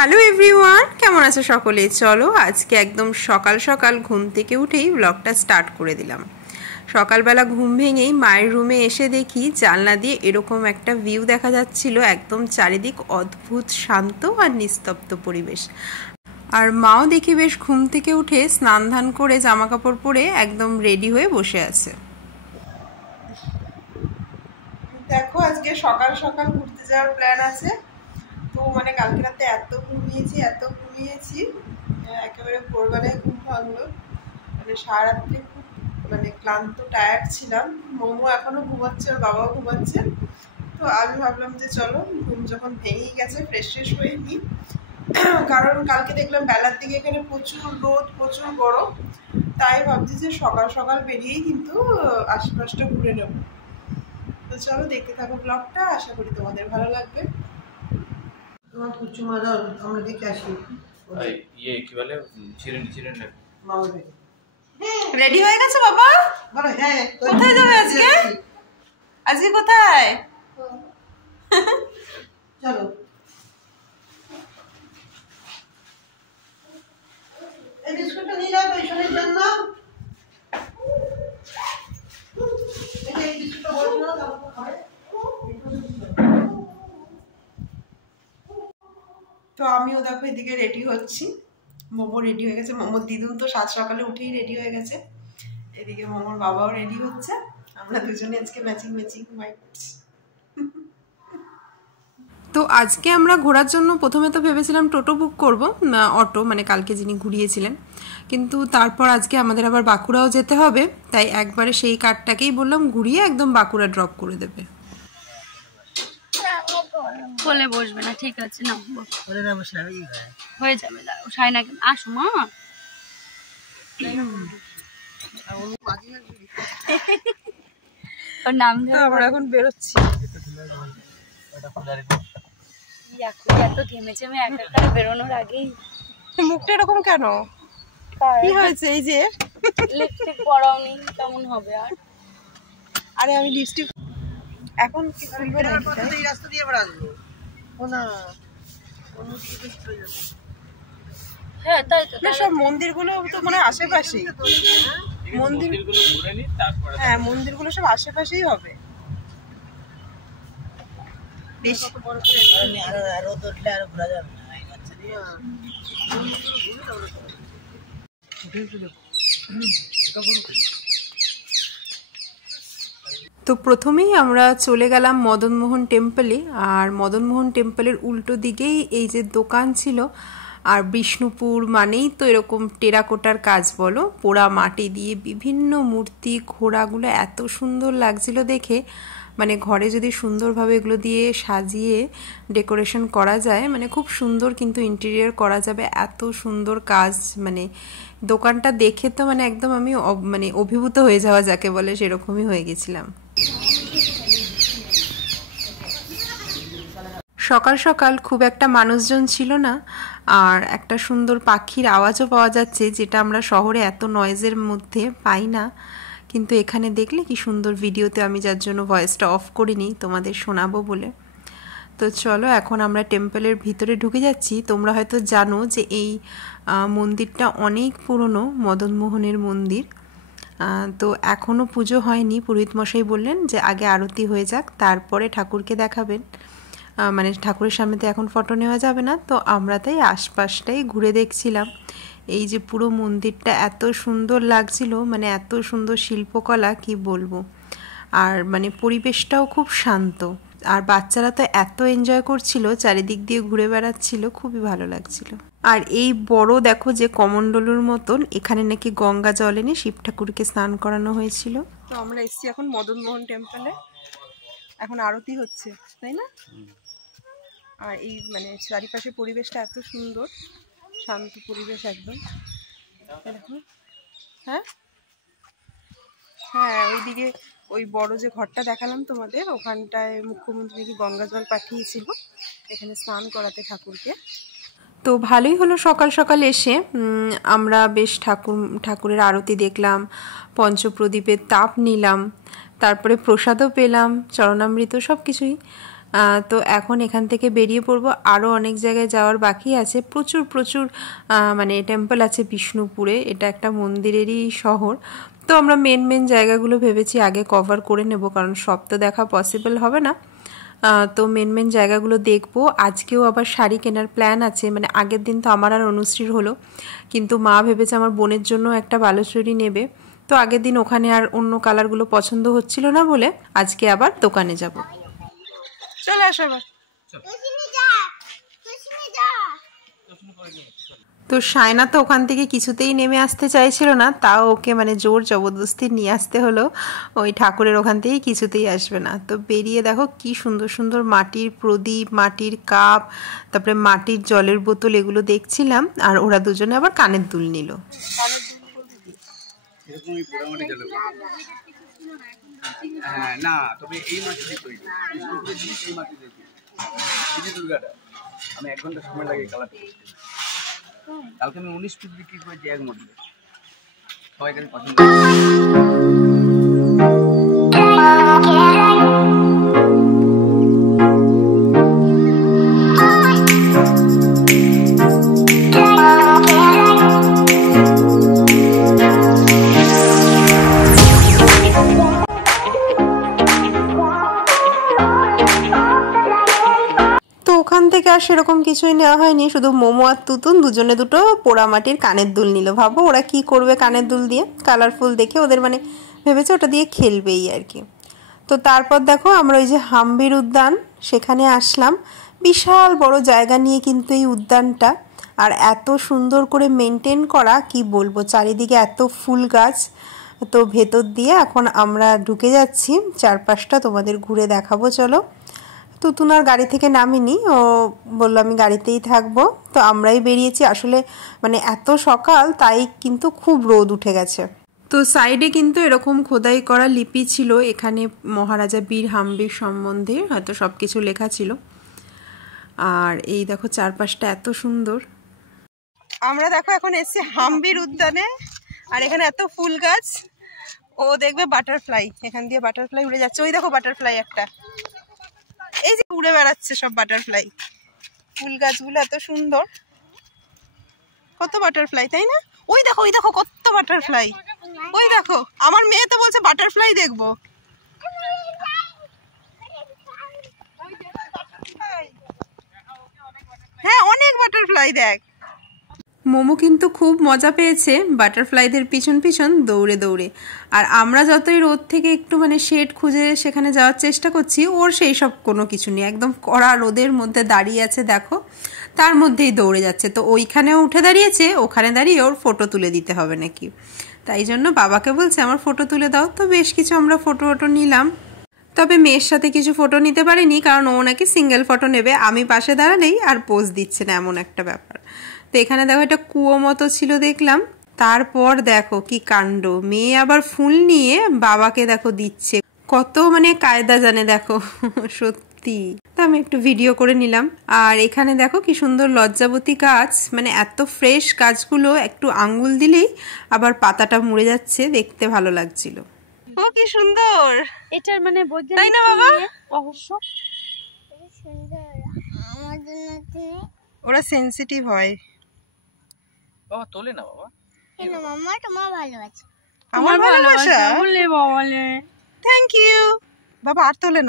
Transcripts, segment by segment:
Hello everyone, কেমন আছো সকলে? চলো আজকে একদম সকাল সকাল ঘুম থেকে উঠেই ব্লগটা স্টার্ট করে দিলাম। সকালবেলা ঘুম ভেঙেই মায়ের রুমে এসে দেখি জানলা দিয়ে এরকম একটা ভিউ দেখা যাচ্ছিল, একদম চারিদিক অদ্ভুত শান্ত আর নিস্তব্ধ পরিবেশ। আর মাও দেখি বেশ ঘুম থেকে উঠে স্নান ধান করে জামা কাপড় পরে একদম রেডি হয়ে বসে আছে। দেখো আজকে সকাল সকাল ঘুরতে যাওয়ার প্ল্যান আছে। তো মানে কালকে রাতে এত ঘুমিয়েছি একেবারে ভোরবেলায় ঘুম ভাঙলো। মানে সারারাত্রি খুব মানে ক্লান্ত টায়ার্ড ছিলাম। মোমো এখনো ঘুমাচ্ছে, ওর বাবাও ঘুমাচ্ছে। তো আমি ভাবলাম যে চলো ঘুম যখন ভেঙেই গেছে ফ্রেশ হয়ে নিই, কারণ কালকে দেখলাম বেলার দিকে এখানে প্রচুর রোদ, প্রচুর গরম। তাই ভাবছি যে সকাল সকাল বেরিয়েই কিন্তু আশেপাশটা ঘুরে নেব। তো চলো দেখতে থাকো ব্লগটা, আশা করি তোমাদের ভালো লাগবে। তোমার কুচু মারা আমরা দেখে আসি। ইয়ে কি বলে চিরেন না মামা দেখে রেডি হয়ে গেছে বাবা? বলো হ্যাঁ। কোথায় যাবে আজকে? আজকে কোথায়? চলো এই বিস্কুটটা নিয়ে যাও পেছনের জন্য। এই বিস্কুটটা বড় না, তারপর খাবে। তো আমিও দেখো এদিকে রেডি হচ্ছি। মোমো রেডি হয়ে গেছে, মোমোর দিদুন তো সাত সকালে উঠেই রেডি হয়ে গেছে। এদিকে মোমোর বাবাও রেডি হচ্ছে। আমরা দুজনে আজকে ম্যাচিং হোয়াইট। তো আজকে আমরা ঘোরার জন্য প্রথমে তো ভেবেছিলাম টোটো বুক করব, অটো, মানে কালকে যিনি ঘুরিয়েছিলেন। কিন্তু তারপর আজকে আমাদের আবার বাঁকুড়াও যেতে হবে, তাই একবারে সেই কারটাকেই বললাম ঘুরিয়ে একদম বাঁকুড়া ড্রপ করে দেবে। কোলে বসবে না, ঠিক আছে না ওরে না বসে হয়ে যাবে। দাঁড়াও সাইনা আসো মা। ওর নাম আমরা এখন বেরোচ্ছি। এত ঘেমেছে আমি একা বেরোনোর আগেই। মুখটা এরকম কেন? কি হয়েছে? এই যে লিপস্টিক পরাওনি, কেমন হবে? আর আরে আমি লিপস্টিক এখন কি খুলবো না, এই রাস্তা দিয়ে আবার আসবো। ও না অন্য দিকে বেশি চলে যাবে। হ্যাঁ তাই তো। সব মন্দিরগুলো তো মানে আশেপাশেই। মন্দিরগুলো ঘুরে নি তারপরে। হ্যাঁ মন্দিরগুলো সব আশেপাশেই হবে। বেশ আরো দৌড়লে আরো ঘোরা যাবে না। এই বাচ্চা দিয়ে তো প্রথমেই আমরা চলে গেলাম মদনমোহন টেম্পলে। আর মদনমোহন টেম্পলের উল্টো দিকেই এই যে দোকান ছিল। আর বিষ্ণুপুর মানেই তো এরকম টেরাকোটার কাজ বলো, পোড়া মাটি দিয়ে বিভিন্ন মূর্তি, ঘোড়াগুলো এত সুন্দর লাগছিল দেখে। মানে ঘরে যদি সুন্দরভাবে এগুলো দিয়ে সাজিয়ে ডেকোরেশন করা যায়, মানে খুব সুন্দর কিন্তু ইন্টেরিয়র করা যাবে, এত সুন্দর কাজ। মানে দোকানটা দেখে তো মানে একদম আমি মানে অভিভূত হয়ে যাওয়া যাকে বলে সেরকমই হয়ে গেছিলাম। সকাল সকাল খুব একটা মানুষজন ছিল না, আর একটা সুন্দর পাখির আওয়াজও পাওয়া যাচ্ছে, যেটা আমরা শহরে এত নয়েজের মধ্যে পাই না। কিন্তু এখানে দেখলে কি সুন্দর ভিডিওতে, আমি যার জন্য ভয়েসটা অফ করিনি তোমাদের শোনাবো বলে। তো চলো এখন আমরা টেম্পলের ভিতরে ঢুকে যাচ্ছি। তোমরা হয়তো জানো যে এই মন্দিরটা অনেক পুরনো, মদনমোহনের মন্দির। তো এখনও পুজো হয়নি। পুরোহিত মশাই বললেন যে আগে আরতি হয়ে যাক, তারপরে ঠাকুরকে দেখাবেন। মানে ঠাকুরের সামনে তো এখন ফটো নেওয়া যাবে না। তো আমরা তাই আশপাশটাই ঘুরে দেখছিলাম। এই যে পুরো মন্দিরটা এত সুন্দর লাগছিল, মানে এত সুন্দর শিল্পকলা কি বলবো। আর মানে পরিবেশটাও খুব শান্ত, আর বাচ্চারা তো এত এনজয় করছিল, চারিদিক দিয়ে ঘুরে বেড়াচ্ছিল, খুবই ভালো লাগছিল। আর এই বড় দেখো যে কমণ্ডলুর মতন, এখানে নাকি গঙ্গা জল এনে শিব ঠাকুরকে স্নান করানো হয়েছিল। তো আমরা এসেছি এখন মদনমোহন টেম্পলে, এখন আরতি হচ্ছে, তাই না? আর এই মানে চারিপাশে পরিবেশটা এত সুন্দর, শান্ত পরিবেশ একদম। দেখো হ্যাঁ হ্যাঁ, ওইদিকে ওই বড় যে ঘরটা দেখালাম তোমাদের, ওখানটায় মুখ্যমন্ত্রী নাকি গঙ্গা জল পাঠিয়েছিল এখানে স্নান করাতে ঠাকুরকে। তো ভালোই হলো সকাল সকাল এসে আমরা বেশ ঠাকুরের আরতি দেখলাম, পঞ্চপ্রদীপের তাপ নিলাম, তারপরে প্রসাদও পেলাম, চরণামৃত সব কিছুই। তো এখন এখান থেকে বেরিয়ে পড়বো। আরও অনেক জায়গায় যাওয়ার বাকি আছে, প্রচুর প্রচুর মানে টেম্পল আছে বিষ্ণুপুরে। এটা একটা মন্দিরেরই শহর। তো আমরা মেন মেন জায়গাগুলো ভেবেছি আগে কভার করে নেব, কারণ সব তো দেখা পসিবল হবে না। তো মেন মেন জায়গাগুলো দেখবো। আজকেও আবার শাড়ি কেনার প্ল্যান আছে, মানে আগের দিন তো আমার আর অনুশ্রীর হলো, কিন্তু মা ভেবেছে আমার বোনের জন্য একটা বালুচুরি নেবে। তো আগের দিন ওখানে আর অন্য কালারগুলো পছন্দ হচ্ছিল না বলে আজকে আবার দোকানে যাব। চলে আসো এবার। তো সায়না তো ওখান থেকে কিছুতেই নেমে আসতে চাইছিল না, তাও ওকে মানে জোর জবরদস্তি নিয়ে আসতে হলো। ওই ঠাকুরের ওখান থেকেই কিছুতেই আসবে না। তো বেরিয়ে দেখো কি সুন্দর সুন্দর মাটির প্রদীপ, মাটির কাপ, তারপরে মাটির জলের বোতল, এগুলো দেখছিলাম। আর ওরা দুজনে আবার কানের দুল নিল। না তবে এই মাটি দুর্গাটা আমি 1 ঘন্টা সময় লাগে কালার করতে। কালকে আমি 19 পিস বিক্রি করেছি এক মডেলে, সবাই কাছে পছন্দ। থেকে আর সেরকম কিছুই নেওয়া হয়নি, শুধু মোমো আর তুতুন দুজনে দুটো পোড়ামাটির কানের দুল নিল। ভাবো ওরা কি করবে কানের দুল দিয়ে, কালারফুল দেখে ওদের মানে ভেবেছে ওটা দিয়ে খেলবেই আর কি। তো তারপর দেখো আমরা ওই যে হাম্বির উদ্যান সেখানে আসলাম। বিশাল বড় জায়গা নিয়ে কিন্তু এই উদ্যানটা, আর এত সুন্দর করে মেনটেন করা কি বলবো, চারিদিকে এত ফুল গাছ। তো ভেতর দিয়ে এখন আমরা ঢুকে যাচ্ছি, চারপাশটা তোমাদের ঘুরে দেখাবো। চলো। তুতুন আর গাড়ি থেকে নামিনি, ও বললো আমি গাড়িতেই থাকবো। তো আমরাই বেরিয়েছি। আসলে মানে এত সকাল, তাই কিন্তু খুব রোদ উঠে গেছে। তো সাইডে কিন্তু এরকম খোদাই করা লিপি ছিল, এখানে মহারাজা বীর হাম্বির সম্বন্ধে হয়তো সব কিছু লেখা ছিল। আর এই দেখো চারপাশটা এত সুন্দর। আমরা দেখো এখন এসেছি হাম্বির উদ্যানে, আর এখানে এত ফুল গাছ। ও দেখবে বাটারফ্লাই, এখান দিয়ে বাটারফ্লাই উড়ে যাচ্ছে। ওই দেখো বাটারফ্লাই একটা, এই যে উড়ে বেড়াচ্ছে সব বাটারফ্লাই। ফুল গাছগুলো এত সুন্দর, কত বাটারফ্লাই, তাই না? ওই দেখো কত বাটারফ্লাই। ওই দেখো আমার মেয়ে তো বলছে বাটারফ্লাই দেখবো। হ্যাঁ অনেক বাটারফ্লাই দেখ। মোমো কিন্তু খুব মজা পেয়েছে বাটারফ্লাইদের পিছন পিছন দৌড়ে দৌড়ে। আর আমরা যতই রোদ থেকে একটু মানে শেড খুঁজে সেখানে যাওয়ার চেষ্টা করছি, ওর সেই সব কোনো কিছু নেই। একদম কড়া রোদের মধ্যে দাঁড়িয়ে আছে দেখো, তার মধ্যেই দৌড়ে যাচ্ছে। তো ওইখানেও উঠে দাঁড়িয়েছে, ওখানে দাঁড়িয়ে ওর ফটো তুলে দিতে হবে নাকি, তাই জন্য বাবাকে বলছে আমার ফটো তুলে দাও। তো বেশ কিছু আমরা ফটো নিলাম। তবে মেয়ের সাথে কিছু ফটো নিতে পারিনি, কারণ ও নাকি সিঙ্গেল ফটো নেবে, আমি পাশে দাঁড়ালেই আর পোজ দিচ্ছে না, এমন একটা ব্যাপার। তো এখানে দেখো একটা কুয়ো মতো ছিল দেখলাম। তারপর দেখো কি কাণ্ড, মেয়ে আবার ফুল নিয়ে বাবাকে দেখো দিচ্ছে, কত মানে কায়দা জানে দেখো সত্যি। তো আমি একটু ভিডিও করে নিলাম। আর এখানে দেখো কি সুন্দর লজ্জাবতী গাছ, মানে এত ফ্রেশ গাছগুলো, একটু আঙ্গুল দিলেই আবার পাতাটা মুড়ে যাচ্ছে, দেখতে ভালো লাগছিল। ও কি সুন্দর, এটার মানে বৈজ্ঞানিক, তাই না বাবা? রহস্য ওরা সেনসিটিভ হয়। বাবা তোলে না বাবা। কেন মাম্মা তোমার ভালোবাসা? আমার ভালোবাসা বলে বলে। থ্যাংক ইউ বাবা। আর তোলে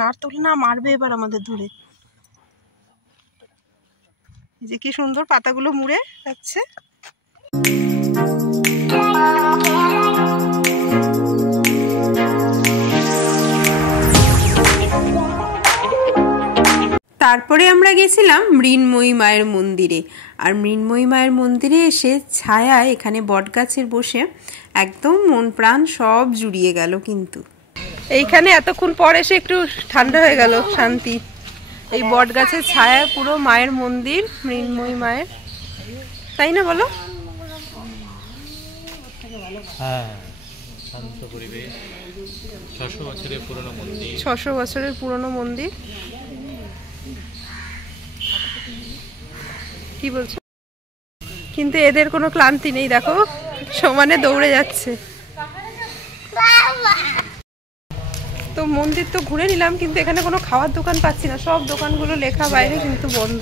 না, মারবে এবার আমাদের ধরে। যে কি সুন্দর পাতাগুলো মুড়ে যাচ্ছে। তারপরে আমরা গেছিলাম মৃন্ময়ী মায়ের মন্দিরে। আর মৃন্ময়ী মায়ের মন্দিরে এসে ছায়ায় এখানে বটগাছের বসে একদম মন প্রাণ সব জুড়িয়ে গেল। কিন্তু এইখানে এতক্ষণ পর এসে একটু ঠান্ডা হয়ে গেল, শান্তি। এই বটগাছের ছায়ায় পুরো মায়ের মন্দির, মৃন্ময়ী মায়ের, তাই না বলো? হ্যাঁ, শান্ত পরিবেশ, 600 বছরের পুরনো মন্দির। 600 বছরের পুরনো মন্দির। কি বলছো? কিন্তু এদের কোনো ক্লান্তি নেই, দেখো সমানে দৌড়ে যাচ্ছে। তো তো মন্দির তো ঘুরে নিলাম, কিন্তু এখানে কোনো খাওয়ার দোকান পাচ্ছি না, সব দোকানগুলো লেখা বাইরে কিন্তু বন্ধ।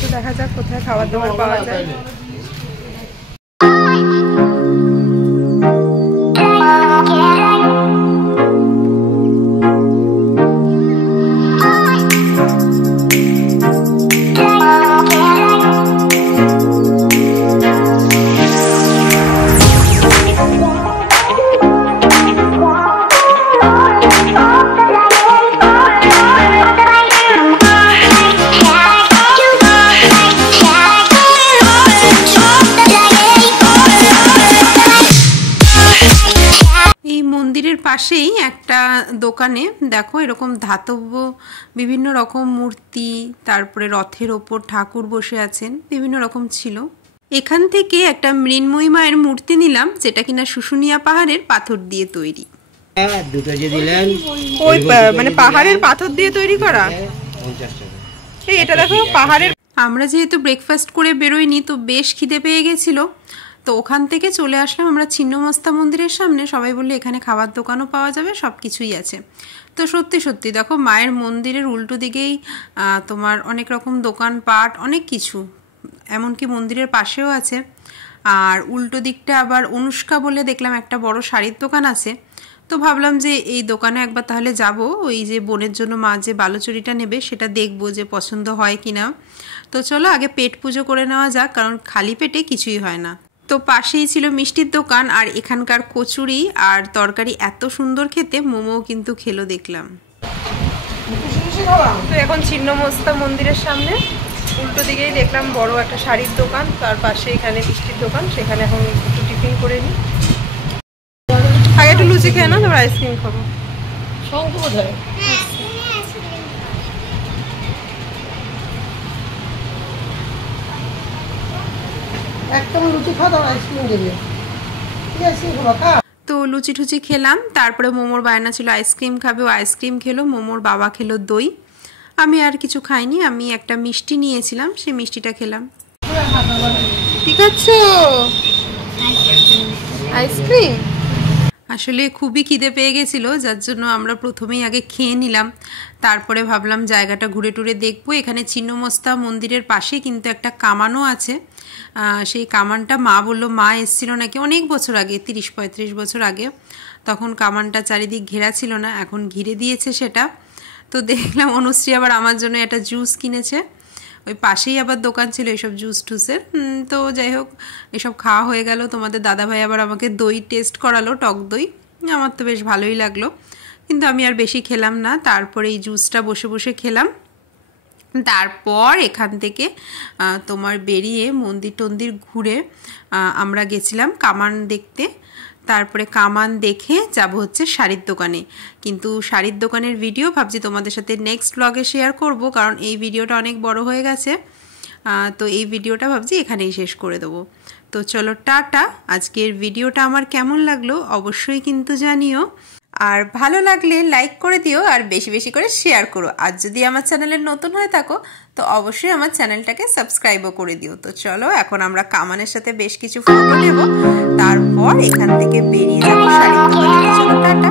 তো দেখা যাক কোথায় খাওয়ার দোকান পাওয়া যায়। পাশেই একটা দোকানে দেখো এরকম ধাতব বিভিন্ন রকম মূর্তি, তারপরে রথের ওপর ঠাকুর বসে আছেন, বিভিন্ন রকম ছিল। এখান থেকে একটা মৃন্ময়ী মায়ের মূর্তি নিলাম, যেটা কিনা শুশুনিয়া পাহাড়ের পাথর দিয়ে তৈরি। দুটো যে দিলেন ওই মানে পাহাড়ের পাথর দিয়ে তৈরি করা। এই এটা দেখো পাহাড়ের। আমরা যেহেতু ব্রেকফাস্ট করে বেরোইনি, তো বেশ খিদে পেয়ে গেছিল, তো ওখান থেকে চলে আসলাম আমরা ছিন্নমস্তা মন্দিরের সামনে। সবাই বললে এখানে খাবার দোকানও পাওয়া যাবে, সব কিছুই আছে। তো সত্যি সত্যি দেখো মায়ের মন্দিরের উল্টো দিকেই তোমার অনেক রকম দোকানপাট, অনেক কিছু, এমনকি মন্দিরের পাশেও আছে। আর উল্টো দিকটা আবার অনুষ্কা বলে দেখলাম একটা বড় শাড়ির দোকান আছে। তো ভাবলাম যে এই দোকানে একবার তাহলে যাব, ওই যে বোনের জন্য মা যে বালুচুরিটা নেবে সেটা দেখবো যে পছন্দ হয় কিনা। তো চলো আগে পেট পুজো করে নেওয়া যাক, কারণ খালি পেটে কিছুই হয় না। তো পাশেই ছিল মিষ্টির দোকান, আর এখানকার কচুরি আর তরকারি এত সুন্দর খেতে, মোমোও কিন্তু খেলো দেখলাম। তো এখন ছিন্নমস্তা মন্দিরের সামনে উল্টো দিকেই দেখলাম বড় একটা শাড়ির দোকান, তার পাশে এখানে মিষ্টির দোকান। সেখানে এখন একটু টিফিন করে নিই, আগে একটু লুচি খেয়ে না, তারপর আইসক্রিম খাবো। শঙ্খ কোথায়? একদম লুচি খাওয়া দাও, আইসক্রিম দেবে। ঠিক আছে বাবা। তো লুচি টুচি খেলাম, তারপরে মোমোর বায়না ছিল আইসক্রিম খাবে, ও আইসক্রিম খেলো, মোমোর বাবা খেলো দই। আমি আর কিছু খাইনি, আমি একটা মিষ্টি নিয়েছিলাম, সেই মিষ্টিটা খেলাম। ঠিক আছে আইসক্রিম। আসলে খুবই খিদে পেয়ে গেছিলো, যার জন্য আমরা প্রথমেই আগে খেয়ে নিলাম, তারপরে ভাবলাম জায়গাটা ঘুরে টুরে দেখবো। এখানে ছিন্নমস্তা মন্দিরের পাশে কিন্তু একটা কামানও আছে। সেই কামানটা মা বললো, মা এসেছিল নাকি অনেক বছর আগে, 30-35 বছর আগে, তখন কামানটা চারিদিক ঘেরা ছিল না, এখন ঘিরে দিয়েছে সেটা। তো দেখলাম অনুশ্রী আবার আমার জন্য একটা জুস কিনেছে, ওই পাশেই আবার দোকান ছিল এইসব জুস টুসের। তো যাই হোক এসব খাওয়া হয়ে গেল। তোমাদের দাদাভাই আবার আমাকে দই টেস্ট করালো, টক দই, আমার তো বেশ ভালোই লাগলো, কিন্তু আমি আর বেশি খেলাম না। তারপরে এই জুসটা বসে বসে খেলাম। তারপর এখান থেকে তোমার বেরিয়ে মন্দির টন্দির ঘুরে আমরা গেছিলাম কামান দেখতে। তারপরে কামান দেখে যাব হচ্ছে শাড়ির দোকানে, কিন্তু শাড়ির দোকানের ভিডিও ভাবছি তোমাদের সাথে নেক্সট ব্লগে শেয়ার করব, কারণ এই ভিডিওটা অনেক বড় হয়ে গেছে। তো এই ভিডিওটা ভাবছি এখানেই শেষ করে দেবো। তো চলো টাটা। আজকের ভিডিওটা আমার কেমন লাগলো অবশ্যই কিন্তু জানিও, আর ভালো লাগলে লাইক করে দিও, আর বেশি বেশি করে শেয়ার করো। আর যদি আমার চ্যানেলে নতুন হয়ে থাকো তো অবশ্যই আমার চ্যানেলটাকে সাবস্ক্রাইবও করে দিও। তো চলো এখন আমরা কামানের সাথে বেশ কিছু ফটো নেব, তারপর এখান থেকে বেরিয়ে যাবো শাড়ির দোকানে। চলো টাটা।